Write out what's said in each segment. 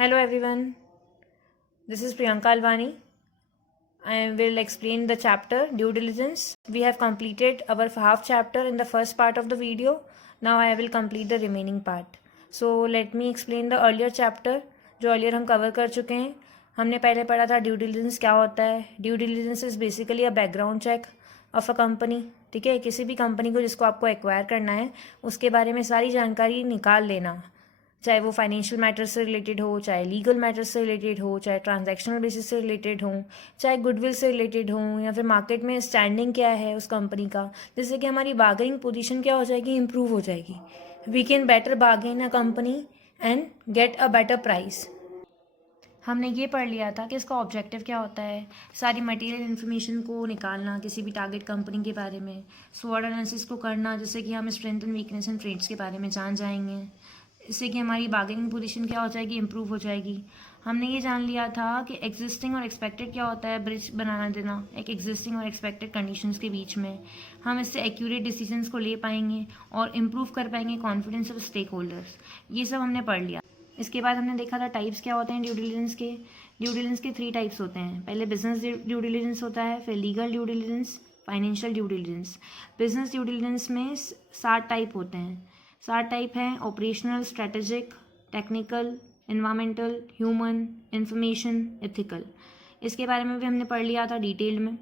Hello everyone, this is Priyanka Alvani. I will explain the chapter due diligence. We have completed our half chapter in the first part of the video. Now I will complete the remaining part. So let me explain the earlier chapter जो earlier हम cover कर चुके हैं. हमने पहले पढ़ा था due diligence क्या होता है. Due diligence is basically a background check of a company. ठीक है, किसी भी कंपनी को जिसको आपको एक्वायर करना है उसके बारे में सारी जानकारी निकाल लेना, चाहे वो फाइनेंशियल मैटर्स से रिलेटेड हो, चाहे लीगल मैटर्स से रिलेटेड हो, चाहे ट्रांजैक्शनल बेसिस से रिलेटेड हो, चाहे गुडविल से रिलेटेड हो, या फिर मार्केट में स्टैंडिंग क्या है उस कंपनी का, जिससे कि हमारी बार्गेनिंग पोजीशन क्या हो जाएगी, इंप्रूव हो जाएगी. We can better bargain a company and get a better price. हमने ये पढ़ लिया था कि इसका ऑब्जेक्टिव क्या होता है, सारी मटेरियल इन्फॉर्मेशन को निकालना किसी भी टारगेट कंपनी के बारे में, स्वॉट एनालिसिस को करना जिससे कि हम strength and weakness and trades के बारे में जान जाएंगे, इससे कि हमारी बार्गेनिंग पोजीशन क्या हो जाएगी, इंप्रूव हो जाएगी. हमने ये जान लिया था कि एग्जिस्टिंग और एक्सपेक्टेड क्या होता है, ब्रिज बनाना देना एक एग्जिस्टिंग और एक्सपेक्टेड कंडीशंस के बीच में. हम इससे एक्यूरेट डिसीजंस को ले पाएंगे और इम्प्रूव कर पाएंगे कॉन्फिडेंस ऑफ स्टेक होल्डर्स. ये सब हमने पढ़ लिया. इसके बाद हमने देखा था टाइप्स क्या होते हैं ड्यू डिलिजेंस के. ड्यू डिलिजेंस के 3 टाइप्स होते हैं. पहले बिजनेस ड्यू डिलिजेंस होता है, फिर legal due diligence, financial due diligence. Business due diligence में 7 टाइप होते हैं. 7 टाइप हैं: operational, strategic, technical, environmental, human, information, ethical. इसके बारे में भी हमने पढ़ लिया था डिटेल में.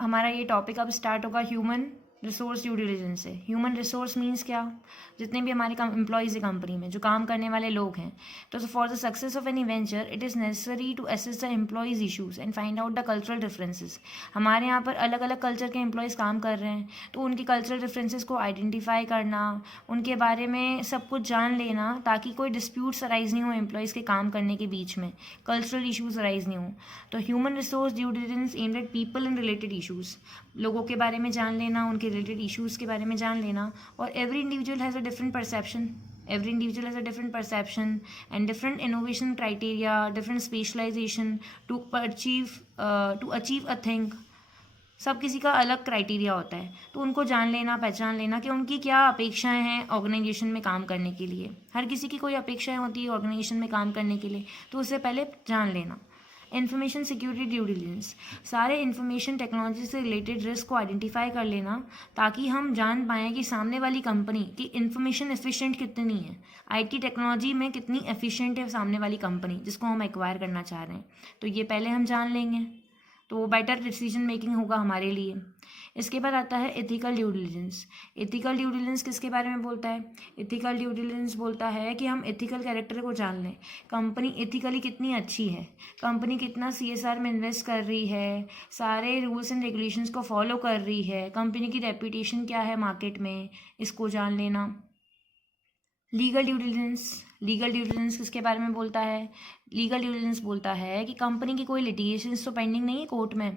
हमारा ये टॉपिक अब स्टार्ट होगा ह्यूमन रिसोर्स ड्यू डिलिजेंस से. ह्यूमन रिसोर्स मीन्स क्या, जितने भी हमारे एम्प्लॉयज़ है कंपनी में, जो काम करने वाले लोग हैं, तो for the success of any venture it is necessary to assess the employees issues and find out the cultural differences. हमारे यहाँ पर अलग अलग कल्चर के एम्प्लॉयज़ काम कर रहे हैं, तो उनकी कल्चरल डिफरेंसेस को आइडेंटिफाई करना, उनके बारे में सब कुछ जान लेना ताकि कोई डिस्प्यूट्स अराइज नहीं हो एम्प्लॉयज़ के काम करने के बीच में, कल्चरल इशूज़ अराइज नहीं हो. तो human resource due diligence aimed at people and related issues, लोगों के बारे में जान लेना, उनके रिलेटेड इश्यूज़ के बारे में जान लेना. और every individual has a different perception, every individual has a different perception and different innovation criteria, different specialization to achieve a thing. सब किसी का अलग क्राइटेरिया होता है, तो उनको जान लेना, पहचान लेना कि उनकी क्या अपेक्षाएं हैं ऑर्गेनाइजेशन में काम करने के लिए. हर किसी की कोई अपेक्षाएं होती है ऑर्गेनाइजेशन में काम करने के लिए, तो उससे पहले जान लेना. इन्फॉर्मेशन सिक्योरिटी ड्यू डिलिजेंस, सारे इन्फॉर्मेशन टेक्नोलॉजी से रिलेटेड रिस्क को आइडेंटिफाई कर लेना ताकि हम जान पाएँ कि सामने वाली कंपनी की इन्फॉर्मेशन एफिशिएंट कितनी है, आईटी टेक्नोलॉजी में कितनी एफिशिएंट है सामने वाली कंपनी जिसको हम एक्वायर करना चाह रहे हैं. तो ये पहले हम जान लेंगे तो वो बेटर डिसीजन मेकिंग होगा हमारे लिए. इसके बाद आता है ethical due diligence. Ethical due diligence किसके बारे में बोलता है, एथिकल ड्यू डिलिजेंस बोलता है कि हम एथिकल कैरेक्टर को जान लें, कंपनी एथिकली कितनी अच्छी है, कंपनी कितना सीएसआर में इन्वेस्ट कर रही है, सारे रूल्स एंड रेगुलेशंस को फॉलो कर रही है, कंपनी की रेपुटेशन क्या है मार्केट में, इसको जान लेना. Legal due diligence, legal due diligence किसके बारे में बोलता है, लीगल ड्यू डिलिजेंस बोलता है कि कंपनी की कोई लिटिगेशंस तो पेंडिंग नहीं है कोर्ट में,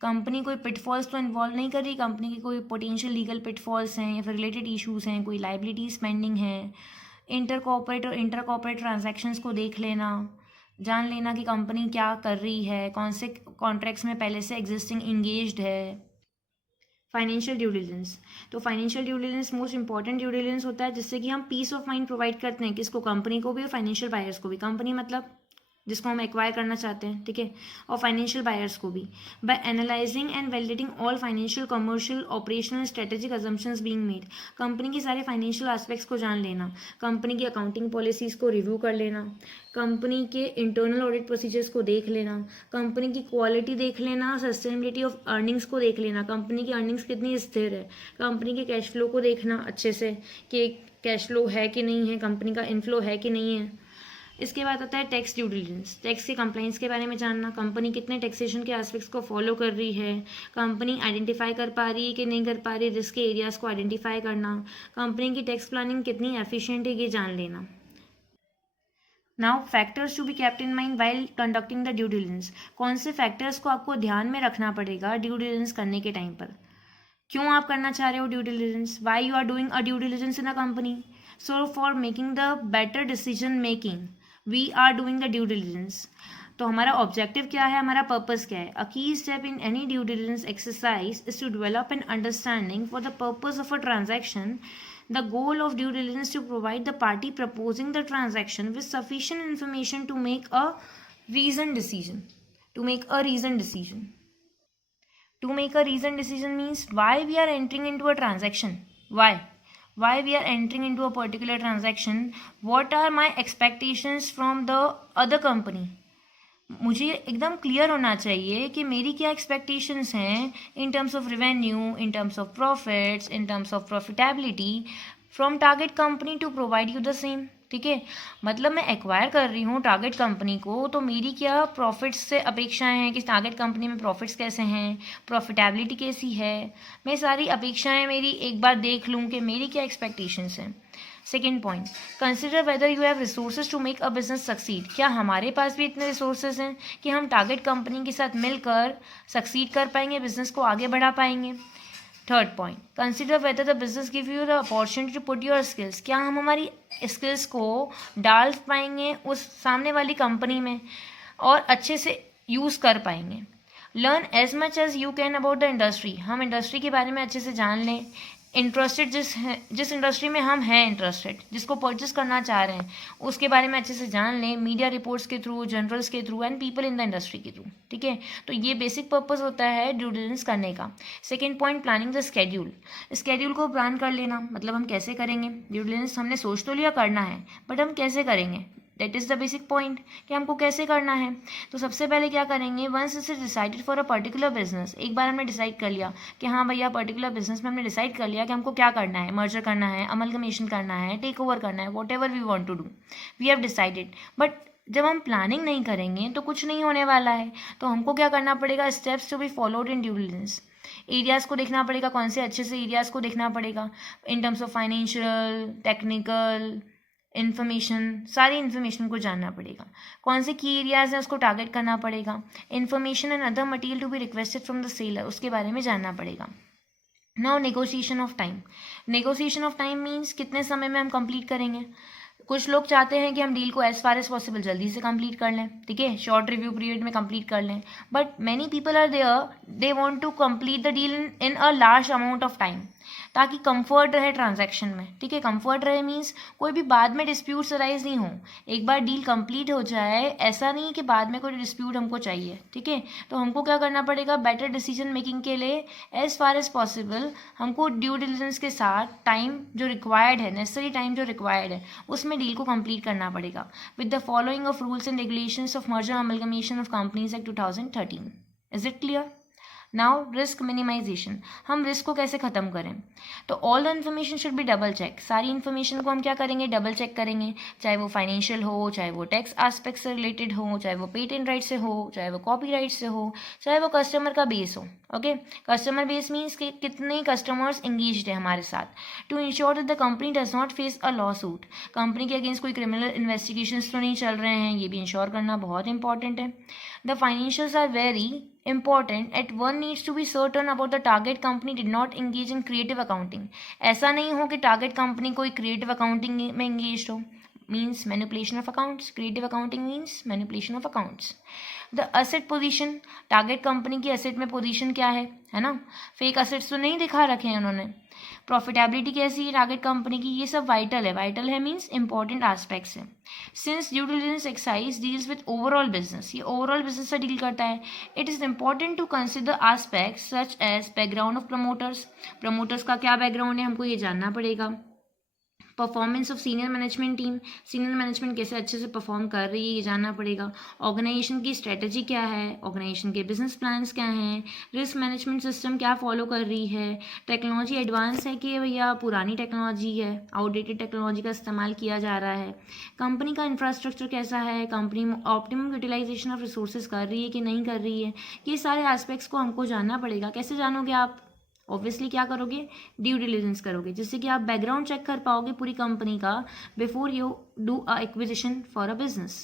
कंपनी कोई पिटफॉल्स तो इन्वॉल्व नहीं कर रही, कंपनी की कोई पोटेंशियल लीगल पिटफॉल्स हैं या फिर रिलेटेड इश्यूज़ हैं, कोई लाइबिलिटीज़ पेंडिंग हैं. इंटर कॉर्पोरेट और इंटर कॉर्पोरेट ट्रांजैक्शंस को देख लेना, जान लेना कि कंपनी क्या कर रही है, कौन से कॉन्ट्रैक्ट्स में पहले से एग्जिस्टिंग इंगेज्ड है. फाइनेंशियल ड्यू डिलिजेंस, तो financial due diligence most important due diligence होता है जिससे कि हम पीस ऑफ माइंड प्रोवाइड करते हैं, किसको, कंपनी को भी और फाइनेंशियल बायर्स को भी. कंपनी मतलब जिसको हम एक्वायर करना चाहते हैं, ठीक है, और फाइनेंशियल बायर्स को भी. By analysing and validating all financial, commercial, operational, strategic assumptions being made, company के सारे फाइनेंशियल एस्पेक्ट्स को जान लेना, कंपनी की अकाउंटिंग पॉलिसीज़ को रिव्यू कर लेना, कंपनी के इंटरनल ऑडिट प्रोसीजर्स को देख लेना, कंपनी की क्वालिटी देख लेना, सस्टेनेबिलिटी ऑफ अर्निंग्स को देख लेना, कंपनी की अर्निंग्स कितनी स्थिर है, कंपनी के कैश फ्लो को देखना अच्छे से कि कैश फ्लो है कि नहीं है, कंपनी का इनफ्लो है कि नहीं है. इसके बाद आता है टैक्स ड्यू डिलिजेंस, टैक्स के कंप्लाइंस के बारे में जानना, कंपनी कितने टैक्सेशन के एस्पेक्ट्स को फॉलो कर रही है, कंपनी आइडेंटिफाई कर पा रही है कि नहीं कर पा रही, रिस्क के एरियाज़ को आइडेंटिफाई करना, कंपनी की टैक्स प्लानिंग कितनी एफिशिएंट है ये जान लेना. Now factors to be kept in mind while conducting the due diligence, कौन से फैक्टर्स को आपको ध्यान में रखना पड़ेगा ड्यू डिलिजेंस करने के टाइम पर. क्यों आप करना चाह रहे हो due diligence, why you are doing a due diligence in a company. So for making the better decision making we are doing the due diligence. तो हमारा ऑब्जेक्टिव क्या है, हमारा पर्पस क्या है. A key step in any due diligence exercise is to develop an understanding for the purpose of a transaction The goal of due diligence to provide the party proposing the transaction with sufficient information to make a reasoned decision. To make a reasoned decision. To make a reasoned decision means why we are entering into a transaction. Why we are entering into a particular transaction. What are my expectations from the other company. मुझे एकदम clear होना चाहिए कि मेरी क्या expectations हैं in terms of revenue, in terms of profits, in terms of profitability from target company to provide you the same. ठीक है, मतलब मैं एक्वायर कर रही हूँ टारगेट कंपनी को, तो मेरी क्या प्रॉफिट्स से अपेक्षाएं हैं कि टारगेट कंपनी में प्रॉफिट्स कैसे हैं, प्रॉफिटेबिलिटी कैसी है. मैं सारी अपेक्षाएं मेरी एक बार देख लूँ कि मेरी क्या एक्सपेक्टेशंस हैं. Second point, consider whether you have resources to make a business succeed. क्या हमारे पास भी इतने रिसोर्सेज हैं कि हम टारगेट कंपनी के साथ मिलकर सक्सीड कर पाएंगे, बिजनेस को आगे बढ़ा पाएंगे. Third point, consider whether the business give you the opportunity to put your skills. क्या हम हमारी स्किल्स को डाल पाएंगे उस सामने वाली कंपनी में और अच्छे से यूज़ कर पाएंगे. Learn as much as you can about the industry. हम इंडस्ट्री के बारे में अच्छे से जान लें. इंटरेस्टेड जिस इंडस्ट्री में हम हैं इंटरेस्टेड, जिसको परचेस करना चाह रहे हैं, उसके बारे में अच्छे से जान लें, मीडिया रिपोर्ट्स के थ्रू, जर्नल्स के through and people in the industry के थ्रू. ठीक है, तो ये बेसिक पर्पस होता है ड्यू डिलिजेंस करने का. Second point, planning the schedule. Schedule को प्लान कर लेना, मतलब हम कैसे करेंगे ड्यू डिलिजेंस. हमने सोच तो लिया करना है, बट हम कैसे करेंगे, that is the basic point कि हमको कैसे करना है. तो सबसे पहले क्या करेंगे, once is decided for a particular business. एक बार हमने डिसाइड कर लिया कि हाँ भैया पर्टिकुलर बिजनेस में हमने डिसाइड कर लिया कि हमको क्या करना है, मर्जर करना है, अमलगमेशन करना है, टेक ओवर करना है, whatever we want to do, we have decided. But जब हम प्लानिंग नहीं करेंगे तो कुछ नहीं होने वाला है. तो हमको क्या करना पड़ेगा, steps to be followed in due diligence. Areas को देखना पड़ेगा, कौन से अच्छे से एरियाज़ को देखना पड़ेगा इन terms of financial, technical, information, सारी इन्फॉर्मेशन को जानना पड़ेगा. कौन से की एरियाज़ हैं उसको टारगेट करना पड़ेगा. Information and other material to be requested from the seller, उसके बारे में जानना पड़ेगा. Now negotiation of time. Negotiation of time means कितने समय में हम कंप्लीट करेंगे. कुछ लोग चाहते हैं कि हम डील को एज फार एज पॉसिबल जल्दी से कंप्लीट कर लें. ठीक है, शॉर्ट रिव्यू पीरियड में कंप्लीट कर लें. But many people are there, they want to complete the deal in a large amount of time, ताकि कंफर्ट रहे ट्रांजैक्शन में. ठीक है, कंफर्ट रहे मीन्स कोई भी बाद में डिस्प्यूट्स अराइज नहीं हो. एक बार डील कंप्लीट हो जाए, ऐसा नहीं कि बाद में कोई डिस्प्यूट हमको चाहिए. ठीक है, तो हमको क्या करना पड़ेगा, बेटर डिसीजन मेकिंग के लिए एज फार एज पॉसिबल हमको ड्यू डिलिजेंस के साथ टाइम जो रिक्वायर्ड है, नेसेसरी टाइम जो रिक्वायर्ड है, उसमें डील को कंप्लीट करना पड़ेगा with the following of rules and regulations of merger amalgamation of companies act 2013. Is it clear. Now risk minimization. हम रिस्क को कैसे ख़त्म करें. तो all the information should be double check. सारी इन्फॉर्मेशन को हम क्या करेंगे, डबल चेक करेंगे. चाहे वो फाइनेंशियल हो, चाहे वो टैक्स एस्पेक्ट से रिलेटेड हो, चाहे वो पेटेंट राइट से हो, चाहे वो कॉपी राइट से हो, चाहे वो कस्टमर का बेस हो. ओके, कस्टमर बेस मीन्स कि कितने कस्टमर्स इंगेज्ड है हमारे साथ. To ensure that the company does not face a law suit. Company के अगेंस्ट कोई क्रिमिनल इन्वेस्टिगेशन तो नहीं चल रहे हैं, ये भी इंश्योर करना बहुत इंपॉर्टेंट है. The financials are very important at one needs to be certain about the target company did not engage in creative accounting. ऐसा नहीं हो कि target company कोई creative accounting में engaged हो. means manipulation of accounts. creative accounting means manipulation of accounts. the asset position. target company की asset में position क्या है ना. fake assets तो नहीं दिखा रखे हैं उन्होंने. प्रॉफिटेबिलिटी कैसी है टारगेट कंपनी की, ये सब वाइटल है. वाइटल है मीन्स इंपॉर्टेंट एस्पेक्ट्स है. Since due diligence exercise deals with overall business, ये ओवरऑल बिजनेस से डील करता है. It is important to consider aspects such as background of promoters. Promoters का क्या बैकग्राउंड है हमको ये जानना पड़ेगा. Performance of senior management team. Senior management कैसे अच्छे से परफॉर्म कर रही है ये जानना पड़ेगा. ऑर्गेनाइजेशन की स्ट्रेटजी क्या है, ऑर्गेनाइजेशन के बिजनेस प्लान्स क्या हैं, रिस्क मैनेजमेंट सिस्टम क्या फॉलो कर रही है, टेक्नोलॉजी एडवांस है कि भैया पुरानी टेक्नोलॉजी है, आउटडेटेड टेक्नोलॉजी का इस्तेमाल किया जा रहा है, कंपनी का इंफ्रास्ट्रक्चर कैसा है, company optimum utilization of resources कर रही है कि नहीं कर रही है. ये सारे एस्पेक्ट्स को हमको जानना पड़ेगा. कैसे जानोगे आप, ऑब्वियसली क्या करोगे, ड्यू डिलिजेंस करोगे, जिससे कि आप बैकग्राउंड चेक कर पाओगे पूरी कंपनी का before you do a acquisition for a business.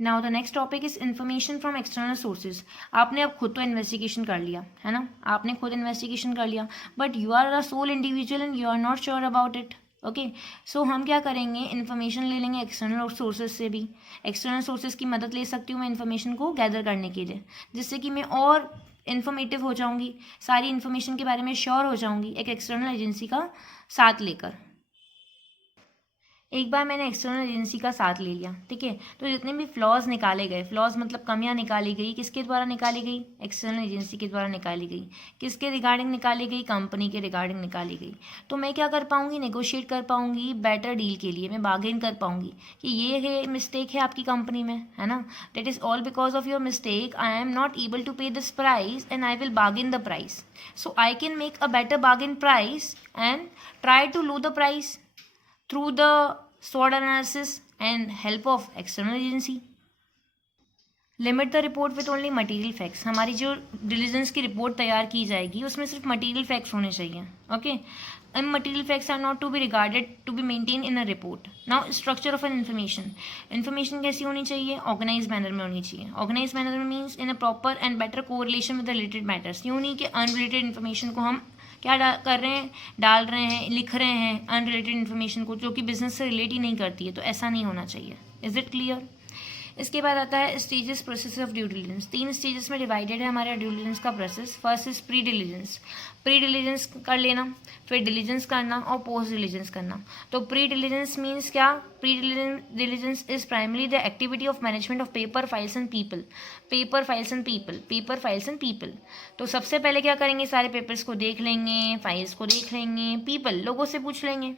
Now the next topic is information from external sources. आपने अब खुद तो इन्वेस्टिगेशन कर लिया है ना, आपने खुद इन्वेस्टिगेशन कर लिया, but you are a sole individual and you are not sure about it. Okay, so हम क्या करेंगे, इन्फॉर्मेशन ले लेंगे एक्सटर्नल सोर्सेज से भी. एक्सटर्नल सोर्सेज की मदद ले सकती हूँ मैं इन्फॉर्मेशन को गैदर करने के लिए, जिससे कि मैं और इन्फॉर्मेटिव हो जाऊंगी, सारी इन्फॉर्मेशन के बारे में श्योर हो जाऊंगी एक एक्सटर्नल एजेंसी का साथ लेकर. एक बार मैंने एक्सटर्नल एजेंसी का साथ ले लिया, ठीक है, तो जितने भी फ्लॉज निकाले गए, फ्लॉज मतलब कमियां निकाली गई, किसके द्वारा निकाली गई? एक्सटर्नल एजेंसी के द्वारा निकाली गई। किसके रिगार्डिंग निकाली गई? कंपनी के रिगार्डिंग निकाली गई। तो मैं क्या कर पाऊंगी? नेगोशिएट कर पाऊंगी बेटर डील के लिए, मैं बार्गेन कर पाऊंगी कि ये है मिस्टेक है आपकी कंपनी में, है ना, that is all because of your mistake, I am not able to pay this price and I will bargain the price, so I can make a better bargain price and try to lower the price through the SWOT analysis and help of external agency. Limit the report with only material facts, हमारी जो diligence की report तैयार की जाएगी उसमें सिर्फ material facts होने चाहिए, okay, and material facts are not to be regarded to be maintain in a report. Now structure of an information कैसी होनी चाहिए? ऑर्गेनाइज मैनर में होनी चाहिए। ऑर्गेनाइज मैनर में means in a proper and better correlation with related matters, यूँ नहीं कि अनरिलेटेड इन्फॉर्मेशन को हम क्या कर रहे हैं, डाल रहे हैं, लिख रहे हैं अनरिलेटेड इन्फॉर्मेशन को जो कि बिजनेस से रिलेट ही नहीं करती है, तो ऐसा नहीं होना चाहिए। Is it clear? इसके बाद आता है stages process of due diligence. 3 stages में डिवाइडेड है हमारा ड्यू डिलिजेंस का process. First is pre diligence, pre diligence कर लेना, फिर डिलिजेंस करना और पोस्ट डिलिजेंस करना। तो प्री डिलिजेंस मीन्स क्या? Pre diligence is primary the activity of management of paper files and people, paper files and people, paper files and people. तो सबसे पहले क्या करेंगे? सारे पेपर्स को देख लेंगे, फाइल्स को देख लेंगे, पीपल लोगों से पूछ लेंगे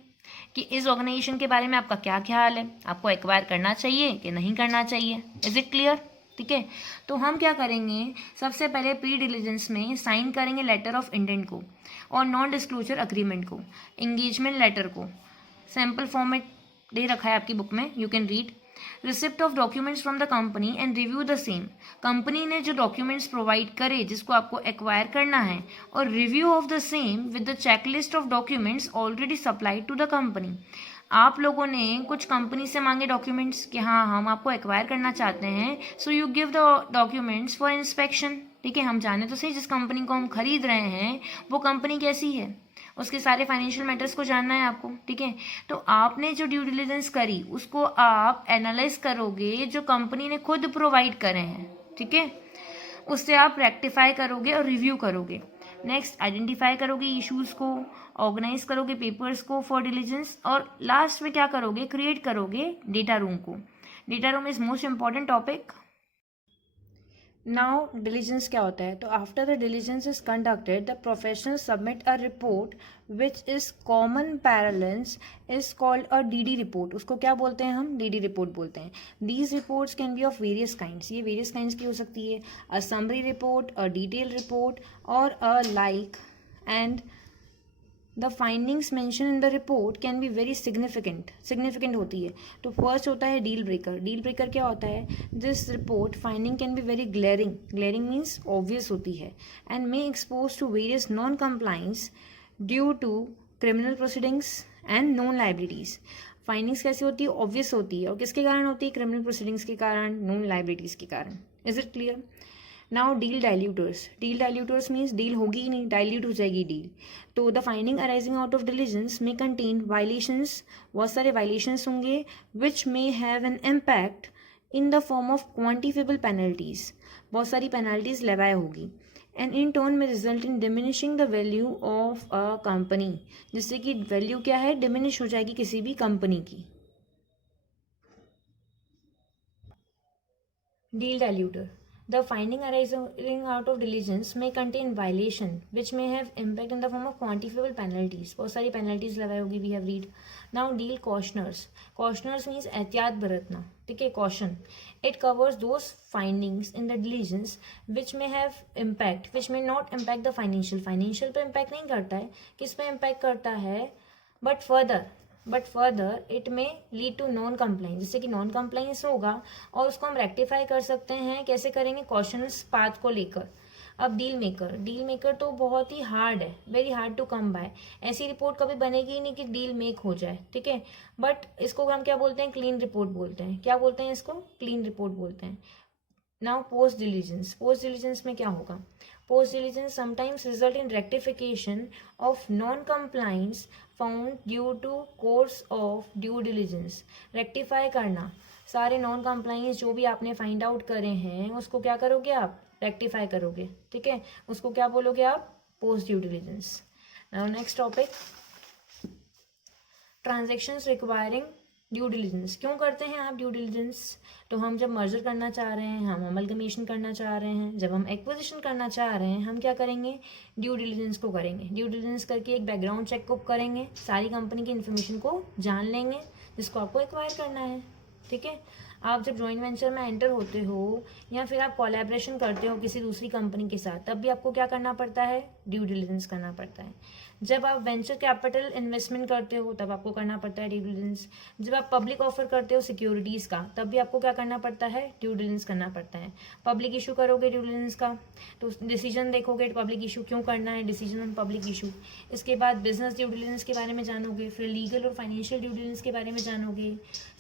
कि इस ऑर्गेनाइजेशन के बारे में आपका क्या ख्याल है, आपको एक्वायर करना चाहिए कि नहीं करना चाहिए। Is it clear? ठीक है, तो हम क्या करेंगे? सबसे पहले प्री डिलिजेंस में साइन करेंगे लेटर ऑफ इंटेंट को और नॉन डिस्क्लोजर अग्रीमेंट को, एंगेजमेंट लेटर को। सैम्पल फॉर्मेट दे रखा है आपकी बुक में, you can read. Receipt of documents from the company and review the same, company ने जो डॉक्यूमेंट्स प्रोवाइड करे जिसको आपको एक्वायर करना है, और review of the same with the checklist of documents already supplied to the company. आप लोगों ने कुछ कंपनी से मांगे डॉक्यूमेंट्स कि हाँ हम आपको एक्वायर करना चाहते हैं, so you give the documents for inspection. ठीक है, हम जाने तो सही जिस कंपनी को हम खरीद रहे हैं वो कंपनी कैसी है, उसके सारे फाइनेंशियल मैटर्स को जानना है आपको। ठीक है, तो आपने जो ड्यू डिलिजेंस करी उसको आप एनालाइज करोगे जो कंपनी ने खुद प्रोवाइड करे हैं, ठीक है, उससे आप रेक्टिफाई करोगे और रिव्यू करोगे। नेक्स्ट आइडेंटिफाई करोगे इश्यूज को, ऑर्गेनाइज करोगे पेपर्स को फॉर डिलिजेंस, और लास्ट में क्या करोगे? क्रिएट करोगे डेटा रूम को। Data room is most important topic. Now diligence क्या होता है? तो after the diligence is conducted the professional submit a report which is common parlance is called a DD report. उसको क्या बोलते हैं हम? डीडी रिपोर्ट बोलते हैं। These reports can be of various kinds, ये वेरियस काइंड्स की हो सकती है, a summary report, a detail report और a like, and the findings mention in the report can be very significant होती है। तो फर्स्ट होता है डील ब्रेकर। डील ब्रेकर क्या होता है? This report finding can be very glaring means obvious होती है, and may expose to various non compliance due to criminal proceedings and non liabilities. Findings कैसी होती है? ऑब्वियस होती है, और किसके कारण होती है? क्रिमिनल प्रोसीडिंग्स के कारण, नॉन लाइबिलिटीज के कारण। Is it clear? Now deal diluters. Deal diluters means deal होगी ही नहीं, डाइल्यूट हो जाएगी डील। तो the finding arising out of diligence में कंटेन वायलेशंस, बहुत सारे वायलेशंस होंगे, which may have an impact in the form of quantifiable penalties, बहुत सारी पेनल्टीज लगाए होगी, एंड इन टर्न में result in diminishing the value of a company, जिससे कि वैल्यू क्या है? डिमिनिश हो जाएगी किसी भी कंपनी की। Deal diluter. The finding arising out of diligence may contain violation which may have impact in the form of quantifiable penalties. बहुत सारी penalties लगाई होगी, we have read. Now deal cautioners. Cautioners means एहतियात बरतना, ठीक है, caution. It covers those findings in the diligence which may have impact, which may not impact the financial. Financial पे impact नहीं करता है, किस पे impact करता है? बट फर्दर इट में लीड टू नॉन कंप्लाइंस, जिससे कि नॉन कंप्लाइंस होगा और उसको हम रेक्टिफाई कर सकते हैं। कैसे करेंगे? कॉशंस पाथ को लेकर। अब डील मेकर तो बहुत ही हार्ड है, very hard to come by. ऐसी रिपोर्ट कभी बनेगी ही नहीं कि डील मेक हो जाए, ठीक है, बट इसको हम क्या बोलते हैं? क्लीन रिपोर्ट बोलते हैं। क्या बोलते हैं इसको? क्लीन रिपोर्ट बोलते हैं। नाउ पोस्ट डिलीजेंस में क्या होगा? Post diligence sometimes result in rectification of non compliance found due to course of due diligence. Rectify करना, सारे नॉन कंप्लाइंस जो भी आपने फाइंड आउट करे हैं उसको क्या करोगे आप? रेक्टिफाई करोगे, ठीक है, उसको क्या बोलोगे आप? Post due diligence. Now next topic, transactions requiring due diligence क्यों करते हैं आप ड्यू डिलिजेंस? तो हम जब मर्जर करना चाह रहे हैं, हम अमलगमेशन करना चाह रहे हैं, जब हम एक्विजिशन करना चाह रहे हैं, हम क्या करेंगे? ड्यू डिलिजेंस को करेंगे। ड्यू डिलिजेंस करके एक बैकग्राउंड चेक को करेंगे, सारी कंपनी की इन्फॉर्मेशन को जान लेंगे जिसको आपको एक्वायर करना है। ठीक है, आप जब जॉइंट वेंचर में एंटर होते हो या फिर आप कोलैबोरेशन करते हो किसी दूसरी कंपनी के साथ, तब भी आपको क्या करना पड़ता है? ड्यू डिलिजेंस करना पड़ता है। जब आप वेंचर कैपिटल इन्वेस्टमेंट करते हो तब आपको करना पड़ता है ड्यू डिलिजेंस। जब आप पब्लिक ऑफर करते हो सिक्योरिटीज़ का, तब भी आपको क्या करना पड़ता है? ड्यू डिलिजेंस करना पड़ता है। पब्लिक इशू करोगे ड्यू डिलिजेंस का, तो डिसीजन देखोगे पब्लिक इशू क्यों करना है, डिसीजन ऑन पब्लिक इशू। इसके बाद बिजनेस ड्यू डिलिजेंस के बारे में जानोगे, फिर लीगल और फाइनेंशियल ड्यू डिलिजेंस के बारे में जानोगे,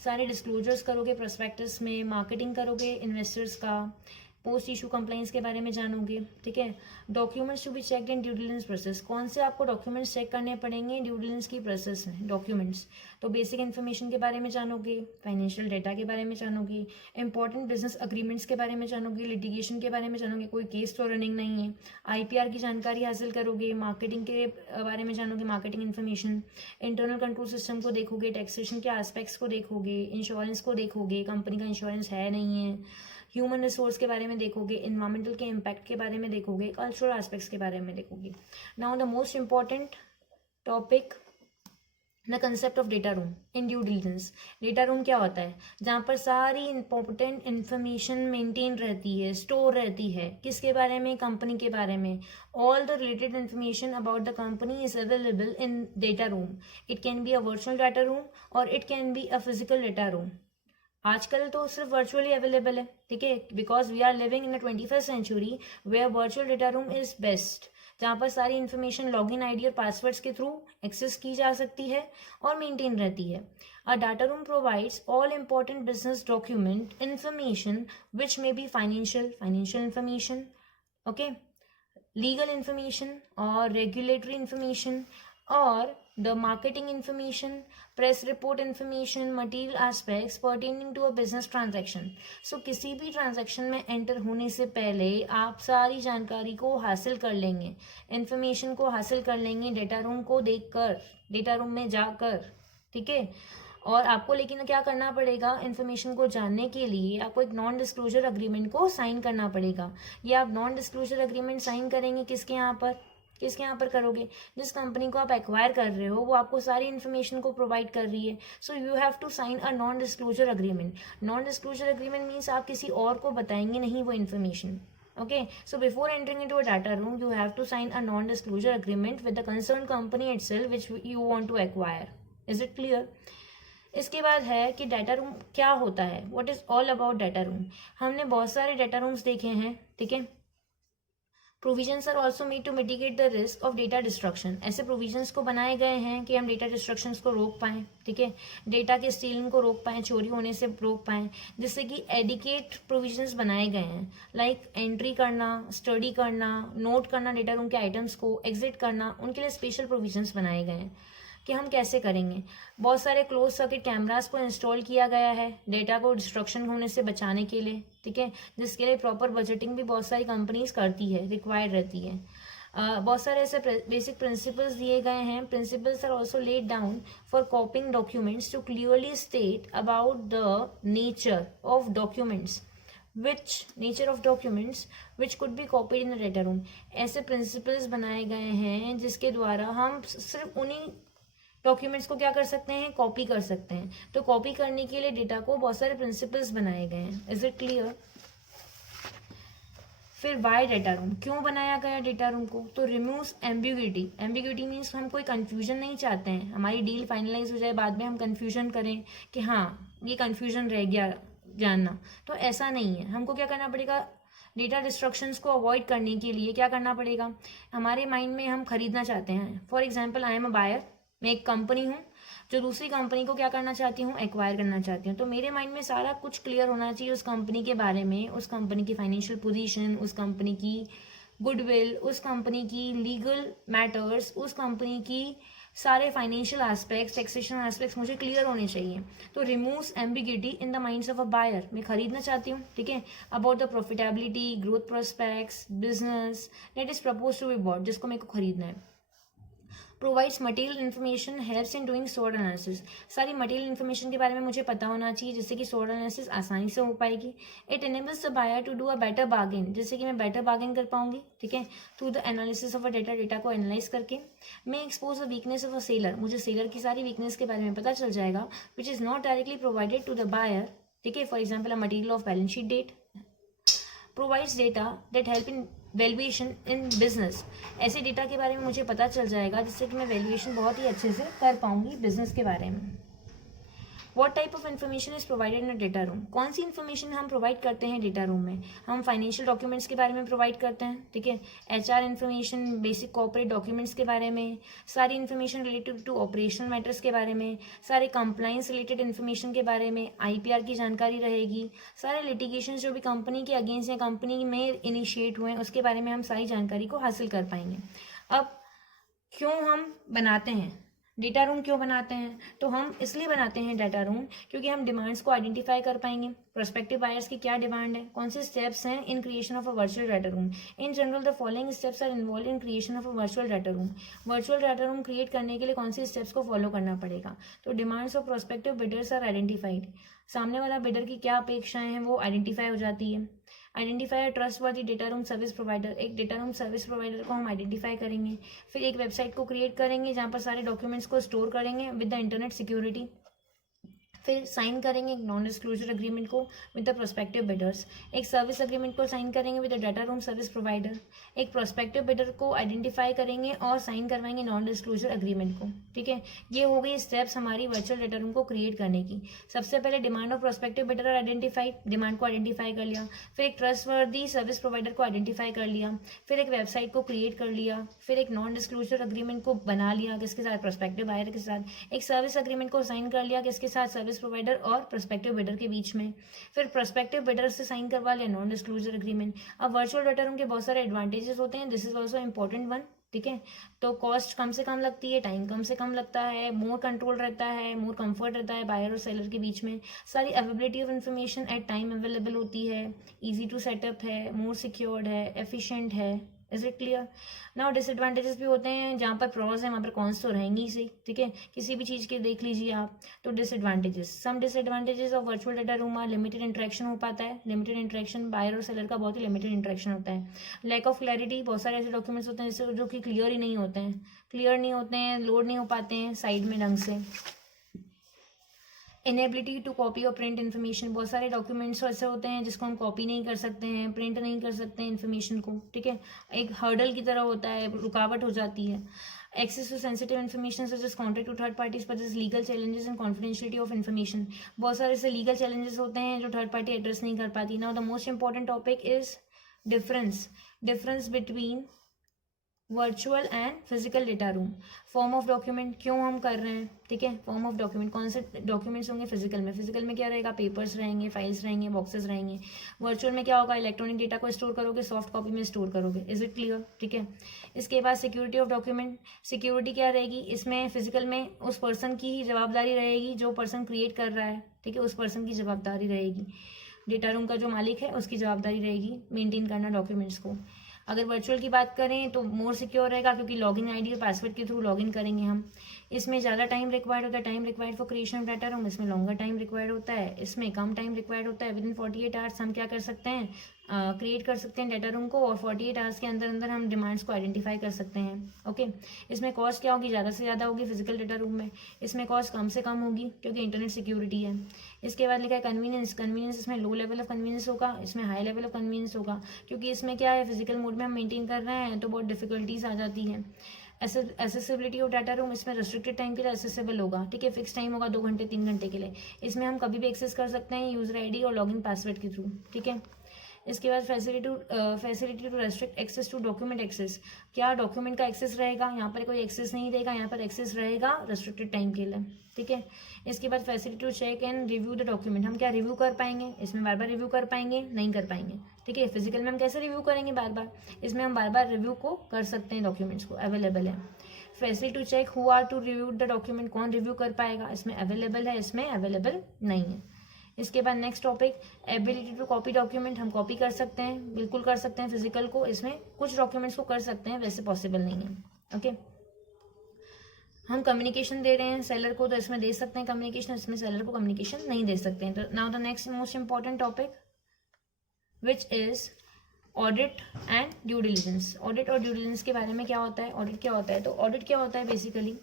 सारे डिस्क्लोजर्स करोगे प्रोस्पेक्टस में, मार्केटिंग करोगे इन्वेस्टर्स का, पोस्ट इशू कंप्लाइंस के बारे में जानोगे। ठीक है, documents to be check in due diligence process, कौन से आपको डॉक्यूमेंट्स चेक करने पड़ेंगे ड्यू डिलिजेंस की प्रोसेस में? डॉक्यूमेंट्स, तो बेसिक इन्फॉर्मेशन के बारे में जानोगे, फाइनेंशियल डेटा के बारे में जानोगे, इंपॉर्टेंट बिजनेस अग्रीमेंट्स के बारे में जानोगे, लिटिगेशन के बारे में जानोगे, कोई केस तो रनिंग नहीं है, आईपीआर की जानकारी हासिल करोगे, मार्केटिंग के बारे में जानोगे, marketing information, internal control system को देखोगे, टैक्सेशन के एस्पेक्ट्स को देखोगे, इंश्योरेंस को देखोगे, कंपनी का इंश्योरेंस है नहीं है, ह्यूमन रिसोर्स के बारे में देखोगे, इन्वायरमेंटल के इम्पैक्ट के बारे में देखोगे, कल्चरल एस्पेक्ट्स के बारे में देखोगे। Now the most important topic, the concept of data room in due diligence. Data room क्या होता है? जहाँ पर सारी इंपॉर्टेंट इन्फॉर्मेशन मेंटेन रहती है, स्टोर रहती है। किसके बारे में? कंपनी के बारे में। All the related information about the company is available in data room. It can be a virtual data room और it can be a physical data room. आजकल तो सिर्फ वर्चुअली अवेलेबल है, ठीक है, because we are living in the 21st century where virtual data room is best, जहाँ पर सारी इन्फॉर्मेशन लॉगिन आईडी और पासवर्ड्स के थ्रू एक्सेस की जा सकती है और मेंटेन रहती है। अ data room provides all important business document information which may be financial information, okay, legal information और रेगुलेटरी इंफॉर्मेशन और the marketing information, press report information, material aspects pertaining to a business transaction. So किसी भी transaction में enter होने से पहले आप सारी जानकारी को हासिल कर लेंगे, इंफॉर्मेशन को हासिल कर लेंगे डेटा रूम को देखकर, डेटा रूम में जाकर। ठीक है, और आपको लेकिन क्या करना पड़ेगा? इन्फॉर्मेशन को जानने के लिए आपको एक नॉन डिस्क्लोजर अग्रीमेंट को साइन करना पड़ेगा। ये आप नॉन डिस्क्लोजर अग्रीमेंट साइन करेंगे किसके यहाँ पर? किसके यहाँ पर करोगे? जिस कंपनी को आप एक्वायर कर रहे हो वो आपको सारी इन्फॉर्मेशन को प्रोवाइड कर रही है, so you have to sign a non disclosure agreement. Non disclosure agreement means आप किसी और को बताएंगे नहीं वो information. Okay, so before entering into a data room you have to sign a non disclosure agreement with the concern company itself which you want to acquire. Is it clear? इसके बाद है कि डाटा रूम क्या होता है, what is all about data room. हमने बहुत सारे डाटा रूम्स देखे हैं, ठीक है। Provisions are also made to mitigate the risk of data destruction. ऐसे प्रोविजंस को बनाए गए हैं कि हम डेटा डिस्ट्रक्शंस को रोक पाएँ, ठीक है, डेटा के स्टीलिंग को रोक पाएँ, चोरी होने से रोक पाएँ, जिससे कि एडिकेट प्रोविजंस बनाए गए हैं, लाइक एंट्री करना, स्टडी करना, नोट करना डेटा रूम के आइटम्स को, एग्जिट करना, उनके लिए स्पेशल प्रोविजंस बनाए गए हैं कि हम कैसे करेंगे। बहुत सारे क्लोज सर्किट कैमरास को इंस्टॉल किया गया है डेटा को डिस्ट्रक्शन होने से बचाने के लिए, ठीक है, जिसके लिए प्रॉपर बजटिंग भी बहुत सारी कंपनीज करती है, रिक्वायर्ड रहती है। बहुत सारे ऐसे बेसिक प्रिंसिपल्स दिए गए हैं। Principles are also laid down for coping documents to clearly state about the nature of documents which could be copied in the data room। ऐसे प्रिंसिपल्स बनाए गए हैं जिसके द्वारा हम सिर्फ उन्हीं डॉक्यूमेंट्स को क्या कर सकते हैं? कॉपी कर सकते हैं। तो कॉपी करने के लिए डेटा को बहुत सारे प्रिंसिपल्स बनाए गए हैं। Is it clear? फिर वाई डेटा रूम, क्यों बनाया गया डेटा रूम को? तो रिमूव्स एम्बिग्यूटी। एम्बिग्यूटी मीन्स हम कोई कंफ्यूजन नहीं चाहते हैं, हमारी डील फाइनलाइज हो जाए बाद में हम कंफ्यूजन करें कि हाँ ये कंफ्यूजन रह गया जानना, तो ऐसा नहीं है। हमको क्या करना पड़ेगा? डेटा डिस्ट्रक्शंस को अवॉइड करने के लिए क्या करना पड़ेगा? हमारे माइंड में हम खरीदना चाहते हैं, for example I am a buyer, मैं एक कंपनी हूँ जो दूसरी कंपनी को क्या करना चाहती हूँ? एक्वायर करना चाहती हूँ। तो मेरे माइंड में सारा कुछ क्लियर होना चाहिए उस कंपनी के बारे में, उस कंपनी की फाइनेंशियल पोजीशन, उस कंपनी की गुडविल, उस कंपनी की लीगल मैटर्स, उस कंपनी की सारे फाइनेंशियल एस्पेक्ट्स, टैक्सेशन एस्पेक्ट्स मुझे क्लियर होने चाहिए। तो removes ambiguity in the minds of a buyer. मैं खरीदना चाहती हूँ, ठीक है, about the profitability, growth prospects, business that is propose to be bought, जिसको मेरे को खरीदना है। Provides material information, helps in doing SWOT analysis. सारी मटेरियल इन्फॉर्मेशन के बारे में मुझे पता होना चाहिए जिससे कि SWOT एनालिसिस आसानी से हो पाएगी। It enables the buyer to do a better bargain, जिससे कि मैं बेटर बार्गेन कर पाऊंगी, ठीक है, through the analysis of a data को एनालाइज करके। मैं expose the weakness of a seller, मुझे सेलर की सारी वीकनेस के बारे में पता चल जाएगा, which is not directly provided to the buyer, ठीक है, for example a material of balance sheet date. Provides data that help in valuation in business, ऐसे डेटा के बारे में मुझे पता चल जाएगा जिससे कि मैं वैल्यूएशन बहुत ही अच्छे से कर पाऊंगी बिजनेस के बारे में। What type of information is provided in data room, कौन सी इन्फॉर्मेशन हम प्रोवाइड करते हैं डेटा रूम में? हम फाइनेंशियल डॉक्यूमेंट्स के बारे में प्रोवाइड करते हैं, ठीक है, HR information, basic corporate documents के बारे में, सारी इन्फॉर्मेशन रिलेटेड टू ऑपरेशनल मैटर्स के बारे में, सारे कंप्लाइंस रिलेटेड इन्फॉर्मेशन के बारे में, IPR की जानकारी रहेगी, सारे लिटिगेशन जो भी कंपनी के अगेंस्ट या कंपनी में इनिशिएट हुए हैं उसके बारे में हम सारी जानकारी को हासिल कर पाएंगे। अब क्यों हम बनाते हैं डेटा रूम, क्यों बनाते हैं? तो हम इसलिए बनाते हैं डेटा रूम क्योंकि हम डिमांड्स को आइडेंटिफाई कर पाएंगे, प्रोस्पेक्टिव बायर्स की क्या डिमांड है, कौन से स्टेप्स हैं in creation of a virtual data room. In general the following steps are involve in creation of a virtual data room. Virtual data room create करने के लिए कौन से स्टेप्स को फॉलो करना पड़ेगा? तो demands of prospective bidders are identified, सामने वाला बिडर की क्या अपेक्षाएं हैं वो आइडेंटिफाई हो जाती है। Identify trustworthy data room service provider, एक डेटा रूम सर्विस प्रोवाइडर को हम आइडेंटिफाई करेंगे। फिर एक वेबसाइट को क्रिएट करेंगे जहाँ पर सारे डॉक्यूमेंट्स को स्टोर करेंगे विद द इंटरनेट सिक्योरिटी। फिर साइन करेंगे एक नॉन डिस्क्लोजर अग्रीमेंट को विद द प्रोस्पेक्टिव बिडर्स, एक सर्विस अग्रीमेंट को साइन करेंगे with the data room service provider, एक प्रोस्पेक्टिव बिडर को आइडेंटिफाई करेंगे और साइन करवाएंगे नॉन डिस्क्लोजर अग्रीमेंट को, ठीक है। ये हो गई स्टेप्स हमारी वर्चुअल डेटा रूम को क्रिएट करने की। सबसे पहले demand of prospective bidder identified, demand को आइडेंटिफाई कर लिया, फिर एक ट्रस्टवर्दी सर्विस प्रोवाइडर को आइडेंटिफाई कर लिया, फिर एक वेबसाइट को क्रिएट कर लिया, फिर एक नॉन डिस्क्लोजर अग्रीमेंट को बना लिया किसके साथ, प्रोस्पेक्टिव बायर के साथ, एक सर्विस अग्रीमेंट को साइन कर लिया किसके साथ, सर्विस प्रोवाइडर और प्रोस्पेक्टिव बिडर के बीच में, फिर प्रोस्पेक्टिव बिडर से साइन करवा लिया नॉन डिस्क्लोजर एग्रीमेंट। अब वर्चुअल डेटा रूम के बहुत सारे एडवांटेजेस होते हैं, this is also important one, ठीक है। तो कॉस्ट कम से कम लगती है, टाइम कम से कम लगता है, मोर कंट्रोल रहता है, मोर कंफर्ट रहता है बायर और सेलर के बीच में, सारी availability of information at time available होती है, इजी टू सेटअप है, मोर सिक्योर्ड है, एफिशिएंट है। Is it clear? Now disadvantages भी होते हैं, जहाँ पर प्रॉस है वहाँ पर कॉन्स तो रहेंगी ही सही, ठीक है, किसी भी चीज़ के देख लीजिए आप। तो disadvantages, some disadvantages of virtual data room are limited interaction हो पाता है, लिमिटेड इंटरेक्शन, बायर और सेलर का बहुत ही लिमिटेड इंटरेक्शन होता है। लैक ऑफ क्लैरिटी, बहुत सारे ऐसे डॉक्यूमेंट्स होते हैं जैसे जो कि क्लियर ही नहीं होते हैं, लोड नहीं हो पाते हैं साइड में ढंग से। इनेबिलिटी टू कॉपी और प्रिंट इन्फॉर्मेशन, बहुत सारे डॉक्यूमेंट्स ऐसे होते हैं जिसको हम कॉपी नहीं कर सकते हैं, प्रिंट नहीं कर सकते हैं इन्फॉर्मेशन को, ठीक है, एक हर्डल की तरह होता है, रुकावट हो जाती है। Access to sensitive information such as contact to third parties पर legal challenges and confidentiality of information, बहुत सारे ऐसे लीगल चैलेंजेस होते हैं जो थर्ड पार्टी एड्रेस नहीं कर पाती। Now the most important topic is difference between virtual and physical data room. Form of document क्यों हम कर रहे हैं, ठीक है, फॉर्म ऑफ डॉक्यूमेंट, कौन से डॉक्यूमेंट्स होंगे फिजिकल में? फिजिकल में क्या रहेगा, पेपर्स रहेंगे, फाइल्स रहेंगे, बॉक्सेस रहेंगे। वर्चुअल में क्या होगा, इलेक्ट्रॉनिक डेटा को स्टोर करोगे, सॉफ्ट कॉपी में स्टोर करोगे। Is it clear? ठीक है। इसके बाद सिक्योरिटी ऑफ डॉक्यूमेंट, सिक्योरिटी क्या रहेगी इसमें? फिजिकल में उस पर्सन की ही जवाबदारी रहेगी जो पर्सन क्रिएट कर रहा है, ठीक है, उस पर्सन की जवाबदारी रहेगी। डेटा रूम का जो मालिक है उसकी जवाबदारी रहेगी मेंटेन करना डॉक्यूमेंट्स को। अगर वर्चुअल की बात करें तो मोर सिक्योर रहेगा क्योंकि लॉगिन आईडी और पासवर्ड के थ्रू लॉगिन करेंगे हम। इसमें ज़्यादा टाइम रिक्वायर्ड होता है, time required for creation of data room, इसमें लॉन्गर टाइम रिक्वायर्ड होता है, इसमें कम टाइम रिक्वायर्ड होता है। विद इन 48 आवर्स हम क्या कर सकते हैं, क्रिएट कर सकते हैं डाटा रूम को, और 48 आवर्स के अंदर अंदर हम डिमांड्स को आइडेंटिफाई कर सकते हैं। ओके, इसमें कॉस्ट क्या होगी, ज़्यादा से ज़्यादा होगी फिजिकल डाटा रूम में, इसमें कॉस्ट कम से कम होगी क्योंकि इंटरनेट सिक्योरिटी है। इसके बाद लिखा है कन्वीनियंस, कन्वीनियंस इसमें लो लेवल ऑफ कन्वीनियंस होगा, इसमें हाई लेवल ऑफ कन्वीनियंस होगा, क्योंकि इसमें क्या है फिजिकल मोड में हम मेंटेन कर रहे हैं तो बहुत डिफिकल्टीज आ जाती हैं। एसेसिबिलिटी ऑफ डाटा रूम, इसमें रेस्ट्रिक्टेड टाइम के लिए एसेसिबल होगा, ठीक है, फिक्स टाइम होगा 2 घंटे 3 घंटे के लिए, इसमें हम कभी भी एक्सेस कर सकते हैं यूजर आईडी और लॉगिन पासवर्ड के थ्रू, ठीक है। इसके बाद facility to restrict access to document access, क्या डॉक्यूमेंट का एक्सेस रहेगा, यहाँ पर कोई एक्सेस नहीं रहेगा, यहाँ पर एक्सेस रहेगा रेस्ट्रिक्टेड टाइम के लिए, ठीक है। इसके बाद facility to check and review the document, हम क्या रिव्यू कर पाएंगे, इसमें बार बार रिव्यू कर पाएंगे, नहीं कर पाएंगे, ठीक है। फिजिकल में हम कैसे रिव्यू करेंगे बार बार, इसमें हम बार बार रिव्यू को कर सकते हैं, डॉक्यूमेंट्स को अवेलेबल है। Facility to check who are to review the document, कौन रिव्यू कर पाएगा, इसमें अवेलेबल है, इसमें अवेलेबल नहीं है। इसके बाद next topic ability to copy document, हम कॉपी कर सकते हैं, बिल्कुल कर सकते हैं फिजिकल को, इसमें कुछ डॉक्यूमेंट्स को कर सकते हैं, वैसे पॉसिबल नहीं है। ओके, हम कम्युनिकेशन दे रहे हैं सेलर को, तो इसमें दे सकते हैं कम्युनिकेशन, इसमें सेलर को कम्युनिकेशन नहीं दे सकते हैं। तो now the next most important topic which is audit and due diligence. Audit और ड्यू डिलिजेंस के बारे में क्या होता है, ऑडिट क्या होता है। तो ऑडिट क्या होता है basically,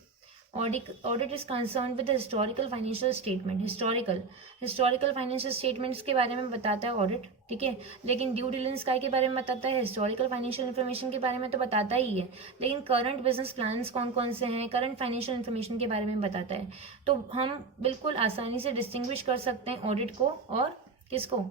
audit is concern with historical financial statement. Historical financial statements के बारे में बताता है ऑडिट, ठीक है। लेकिन ड्यू डिलिजेंस काय के बारे में बताता है, हिस्टोरिकल फाइनेंशियल इन्फॉर्मेशन के बारे में तो बताता ही है, लेकिन करंट बिजनेस प्लान्स कौन कौन से हैं, करंट फाइनेंशियल इन्फॉर्मेशन के बारे में बताता है। तो हम बिल्कुल आसानी से डिस्टिंग्विश कर सकते हैं ऑडिट को और किसको,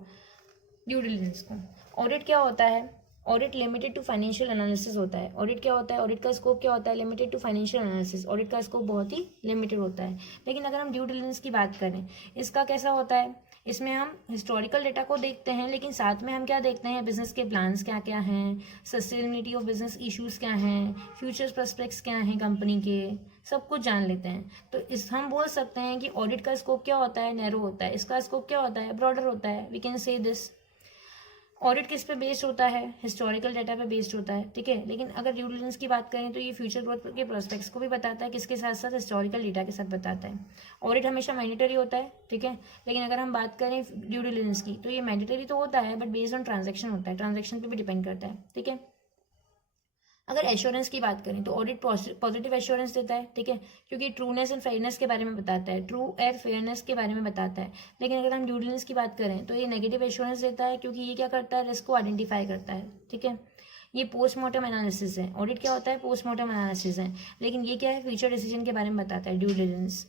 ड्यू डिलिजेंस को। ऑडिट क्या होता है, audit limited to financial analysis होता है। ऑडिट क्या होता है, ऑडिट का स्कोप क्या होता है, limited to financial analysis. Audit का स्कोप बहुत ही लिमिटेड होता है। लेकिन अगर हम ड्यू डिलिजेंस की बात करें, इसका कैसा होता है, इसमें हम हिस्टोरिकल डेटा को देखते हैं, लेकिन साथ में हम क्या देखते हैं, बिजनेस के प्लान्स क्या क्या हैं, सस्टेनेबिलिटी ऑफ बिजनेस इश्यूज क्या हैं, फ्यूचर प्रोस्पेक्ट्स क्या हैं कंपनी के, सब कुछ जान लेते हैं। तो इस हम बोल सकते हैं कि ऑडिट का स्कोप क्या होता है, नैरो होता है। इसका स्कोप क्या होता है, ब्रॉडर होता है। We can say this. Audit किस पे बेस्ड होता है, हिस्टोरिकल डाटा पे बेस्ड होता है, ठीक है। लेकिन अगर ड्यू डिलिजेंस की बात करें तो ये फ्यूचर ग्रोथ के प्रोस्पेक्ट्स को भी बताता है, किसके साथ साथ हिस्टोरिकल डेटा के साथ बताता है। ऑडिट हमेशा मैंडेटरी होता है, ठीक है। लेकिन अगर हम बात करें ड्यू डिलिजेंस की, तो ये मैंडेटरी तो होता है बट बेस्ड ऑन ट्रांजेक्शन होता है, ट्रांजेक्शन पे भी डिपेंड करता है, ठीक है। अगर एश्योरेंस की बात करें तो ऑडिट पॉजिटिव एश्योरेंस देता है, ठीक है, क्योंकि ट्रूनेस एंड फेयरनेस के बारे में बताता है, ट्रू एंड फेयरनेस के बारे में बताता है। लेकिन अगर हम ड्यू डिलिजेंस की बात करें तो ये नेगेटिव एश्योरेंस देता है, क्योंकि ये क्या करता है, रिस्क को आइडेंटिफाई करता है, ठीक है। ये पोस्टमार्टम एनालिसिस है। ऑडिट क्या होता है, पोस्टमार्टम एनालिसिस है। लेकिन ये क्या है, फ्यूचर डिसीजन के बारे में बताता है ड्यू डिलिजेंस।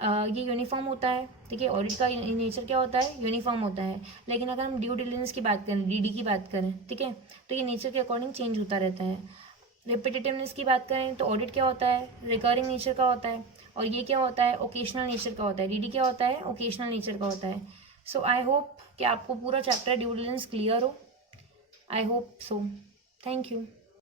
ये यूनिफॉर्म होता है, ठीक है। ऑडिट का नेचर क्या होता है, यूनिफॉर्म होता है। लेकिन अगर हम ड्यू डिलिजेंस की बात करें, डीडी की बात करें, ठीक है, तो ये नेचर के अकॉर्डिंग चेंज होता रहता है। रिपीटेटिवनेस की बात करें तो ऑडिट क्या होता है, रिकरिंग नेचर का होता है। और ये क्या होता है, ओकेशनल नेचर का होता है। डीडी क्या होता है, ओकेशनल नेचर का होता है। सो आई होप कि आपको पूरा चैप्टर ड्यू डिलिजेंस क्लियर हो। I hope so. Thank you.